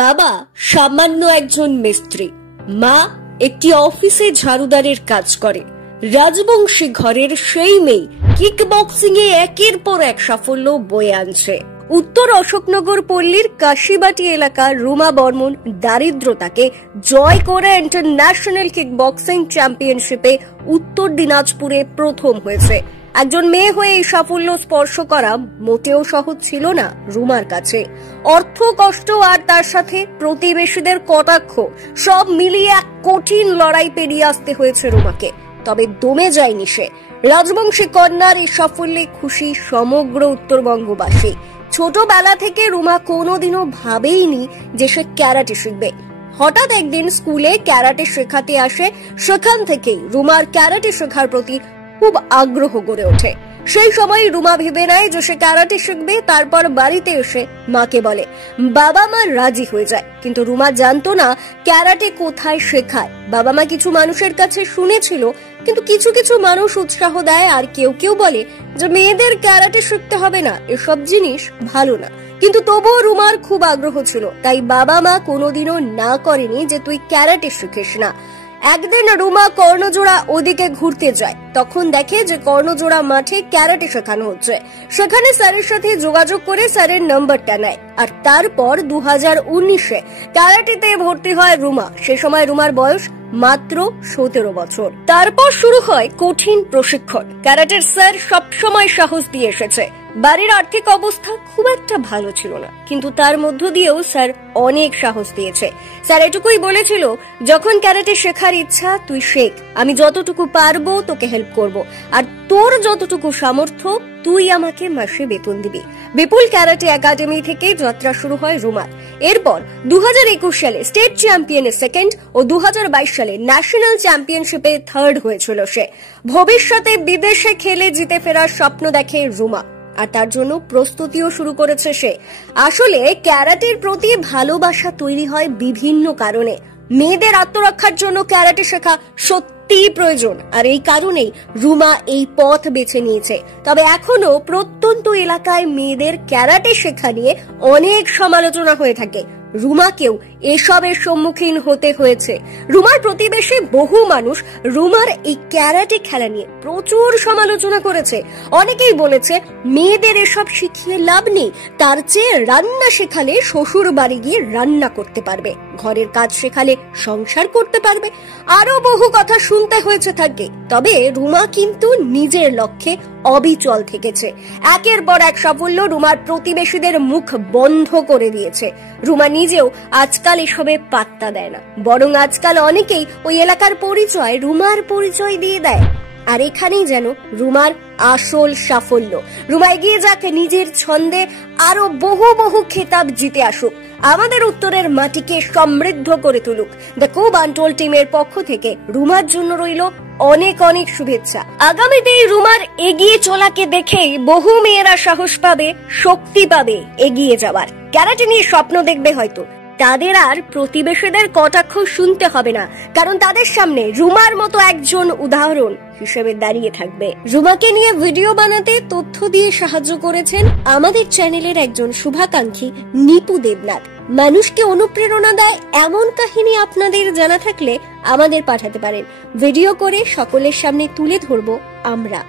বাবা সামান্য একজন মিস্ত্রি, মা একটি অফিসে ঝাড়ুদারের কাজ করে। রাজবংশী ঘরের সেই মেয়ে কিক বক্সিং এ একের পর এক সাফল্য বয়ে আনছে। উত্তর অশোকনগর পল্লীর কাশিবাটি এলাকার রুমা বর্মন দারিদ্রতাকে জয় করে ইন্টারন্যাশনাল কিক বক্সিং চ্যাম্পিয়নশিপে উত্তর দিনাজপুরে প্রথম হয়েছে। একজন মেয়ে হয়ে এই সাফল্য স্পর্শ করা মোটেও সহজ ছিল না রুমার কাছে। অর্থ কষ্ট আর তার সাথে প্রতিবেশীদের কটাক্ষ সব মিলিয়ে এক কঠিন লড়াই পেরিয়ে আসতে হয়েছে রুমাকে। তবে দমে যায়নি সে। রাজবংশী কন্যার এই সাফল্যে খুশি সমগ্র উত্তরবঙ্গবাসী। ছোটবেলা থেকে রুমা কোনোদিনও ভাবেইনি যে সে ক্যারাটে শিখবে। হঠাৎ একদিন স্কুলে ক্যারাটে শেখাতে আসে। সেখান থেকেই রুমার ক্যারাটে শেখার প্রতি খুব আগ্রহ গড়ে ওঠে। সেই সময় রুমা ভেবে নেয় যে সে ক্যারাটে শিখবে। তারপর বাড়িতে এসে মাকে বলে, বাবা মা রাজি হয়ে যায়। কিন্তু রুমা জানতো না ক্যারাটে কোথায় শেখায়। বাবা মা কিছু মানুষের কাছে শুনেছিল, কিন্তু কিছু কিছু মানুষ উৎসাহ দেয় আর কেউ কেউ বলে যে মেয়েদের ক্যারাটে শিখতে হবে না, এসব জিনিস ভালো না। কিন্তু তবুও রুমার খুব আগ্রহ ছিল, তাই বাবা মা কোনোদিনও না করেনি যে তুই ক্যারাটে শিখিস না। একদিন রুমা কর্ণজোড়া ওদিকে ঘুরতে যায়, তখন দেখে যে কর্ণজোড়া মাঠে ক্যারাটে শেখানো হচ্ছে। সেখানে স্যারের সাথে যোগাযোগ করে স্যারের নাম্বারটা নেয়। আর তারপর 2019-এ ক্যারাটেতে ভর্তি হয় রুমা। সে সময় রুমার বয়স মাত্র 17 বছর। তারপর শুরু হয় কঠিন প্রশিক্ষণ। ক্যারাটের স্যার সবসময় সাহস দিয়ে এসেছে। বাড়ির আর্থিক অবস্থা খুব একটা ভালো ছিল না, কিন্তু তার মধ্য দিয়েও স্যার অনেক সাহস দিয়েছে। স্যার এটুকুই বলেছিল, যখন ক্যারাটে শেখার ইচ্ছা তুই শেখ, আমি যতটুকু পারবো তোকে হেল্প করব, আর তোর যতটুকু সামর্থ্য তুই আমাকে মাসে বেতন দিবি। বিপুল ক্যারাটে একাডেমি থেকে যাত্রা শুরু হয় রুমার। এরপর 2021 সালে স্টেট চ্যাম্পিয়নে সেকেন্ড ও 2022 সালে ন্যাশনাল চ্যাম্পিয়নশিপে থার্ড হয়েছিল সে। ভবিষ্যতে বিদেশে খেলে জিতে ফেরার স্বপ্ন দেখে রুমা, আর তার জন্য প্রস্তুতিও শুরু করেছে সে। আসলে ক্যারাটের প্রতি ভালোবাসা তৈরি হয় বিভিন্ন কারণে। মেয়েদের আত্মরক্ষার জন্য ক্যারাটে শেখা সত্যিই প্রয়োজন, আর এই কারণেই রুমা এই পথ বেছে নিয়েছে। তবে এখনো প্রত্যন্ত এলাকায় মেয়েদের ক্যারাটে শেখা নিয়ে অনেক সমালোচনা হয়ে থাকে। রুমাকেও এসবের সম্মুখীন হতে হয়েছে। রুমার প্রতিবেশী বহু মানুষ রুমার এই ক্যারাটে খেলা নিয়ে প্রচুর সমালোচনা করেছে। অনেকেই বলেছে মেয়েদের এসব শিখিয়ে লাভ নেই, তার চেয়ে রান্না শেখালে শ্বশুর বাড়ি গিয়ে রান্না করতে পারবে, ঘরের কাজ শেখালে সংসার করতে পারবে। আরো বহু কথা শুনতে হয়েছে থাকে। তবে রুমা কিন্তু নিজের লক্ষ্যে অবিচল থেকেছে। একের পর এক সাফল্য রুমার প্রতিবেশীদের মুখ বন্ধ করে দিয়েছে। রুমা নিজেও আজকাল এসবে পাত্তা দেয় না, বরং আজকাল অনেকেই ওই এলাকার পরিচয় রুমার পরিচয় দিয়ে দেয়। আর এখানেই যেন রুমার আসল সাফল্য। রুমা এগিয়ে যাক নিজের ছন্দে, আরো বহু বহু খেতাব জিতে আসুক, আমাদের উত্তরের মাটিকে সমৃদ্ধ করে তুলুক। দ্য কুব আনটোল্ড টিমের পক্ষ থেকে রুমার জন্য রইল অনেক অনেক শুভেচ্ছা। আগামীতে রুমার এগিয়ে চলাকে দেখেই বহু মেয়েরা সাহস পাবে, শক্তি পাবে এগিয়ে যাওয়ার। ক্যারাটে নিয়ে স্বপ্ন দেখবে হয়তো, তাদের আর প্রতিবেশীদের কটাক্ষ শুনতে হবে না, কারণ তাদের সামনে রুমার মতো একজন উদাহরণ হিসেবে দাঁড়িয়ে থাকবে। রুমাকে নিয়ে ভিডিও বানাতে তথ্য দিয়ে সাহায্য করেছেন আমাদের চ্যানেলের একজন শুভাকাঙ্ক্ষী নিপু দেবনাথ। মানুষকে অনুপ্রেরণা দেয় এমন কাহিনী আপনাদের জানা থাকলে আমাদের পাঠাতে পারেন। ভিডিও করে সকলের সামনে তুলে ধরবো আমরা।